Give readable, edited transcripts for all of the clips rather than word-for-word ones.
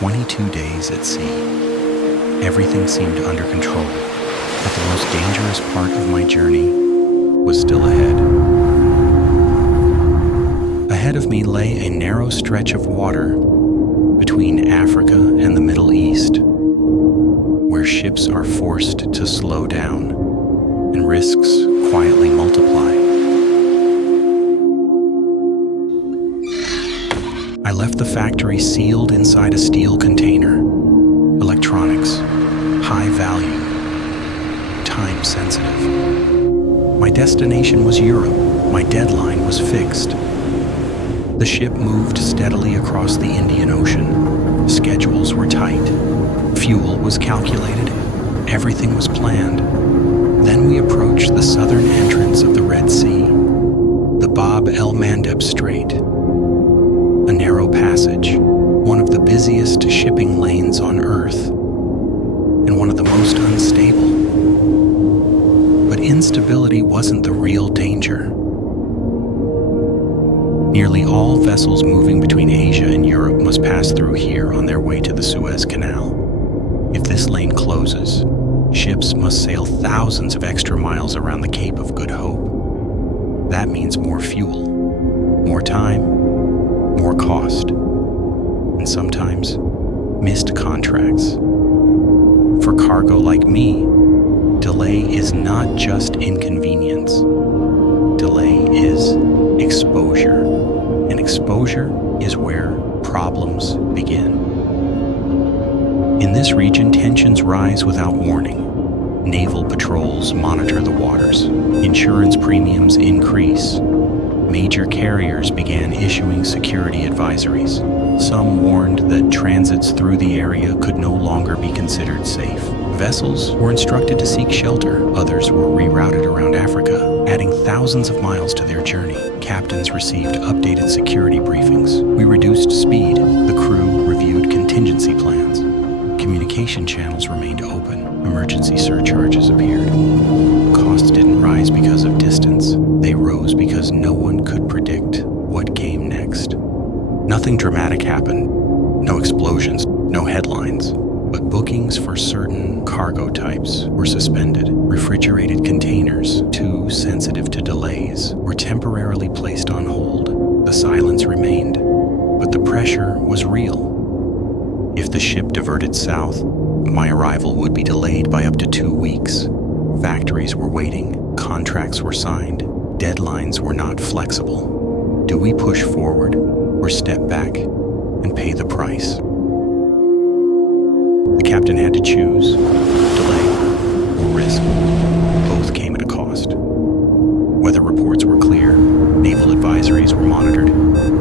22 days at sea. Everything seemed under control, but the most dangerous part of my journey was still ahead. Ahead of me lay a narrow stretch of water between Africa and the Middle East, where ships are forced to slow down and risks quietly multiply. I left the factory sealed inside a steel container. Electronics, high value, time sensitive. My destination was Europe. My deadline was fixed. The ship moved steadily across the Indian Ocean. Schedules were tight. Fuel was calculated. Everything was planned. Then we approached the southern entrance of the Red Sea, the el-Mandeb Strait. A narrow passage, one of the busiest shipping lanes on Earth, and one of the most unstable. But instability wasn't the real danger. Nearly all vessels moving between Asia and Europe must pass through here on their way to the Suez Canal. If this lane closes, ships must sail thousands of extra miles around the Cape of Good Hope. That means more fuel, more time, more cost, and sometimes missed contracts. For cargo like me, delay is not just inconvenience. Delay is exposure, and exposure is where problems begin. In this region, tensions rise without warning. Naval patrols monitor the waters. Insurance premiums increase. Major carriers began issuing security advisories. Some warned that transits through the area could no longer be considered safe. Vessels were instructed to seek shelter. Others were rerouted around Africa, adding thousands of miles to their journey. Captains received updated security briefings. We reduced speed. The crew reviewed contingency plans. Communication channels remained open. Emergency surcharges appeared. Costs didn't rise because of distance. They rose because no one could predict what came next. Nothing dramatic happened. No explosions, no headlines. But bookings for certain cargo types were suspended. Refrigerated containers, too sensitive to delays, were temporarily placed on hold. The silence remained, but the pressure was real. If the ship diverted south, my arrival would be delayed by up to 2 weeks. Factories were waiting, contracts were signed, deadlines were not flexible. Do we push forward or step back and pay the price? The captain had to choose, delay or risk. Both came at a cost. Weather reports were clear, naval advisories were monitored,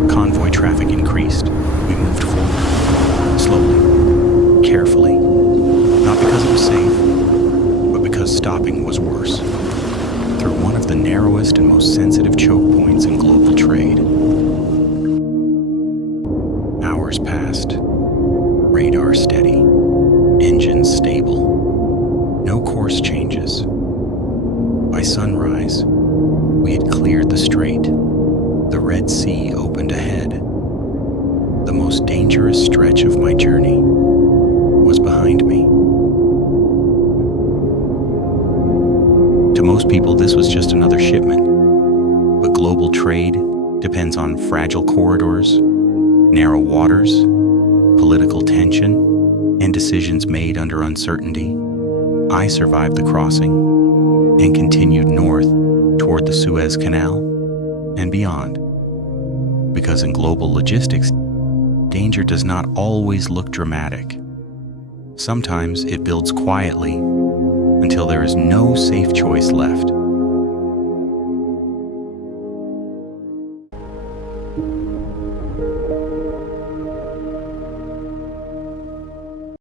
convoy traffic increased. We moved forward, slowly, carefully, not because it was safe, but because stopping was worse. Through one of the narrowest and most sensitive choke points in global trade. Hours passed, radar steady, engines stable, no course changes. By sunrise, we had cleared the strait. The Red Sea opened ahead. The most dangerous stretch of my journey was behind me. To most people, this was just another shipment. But global trade depends on fragile corridors, narrow waters, political tension, and decisions made under uncertainty. I survived the crossing and continued north toward the Suez Canal and beyond. Because in global logistics, danger does not always look dramatic. Sometimes it builds quietly until there is no safe choice left.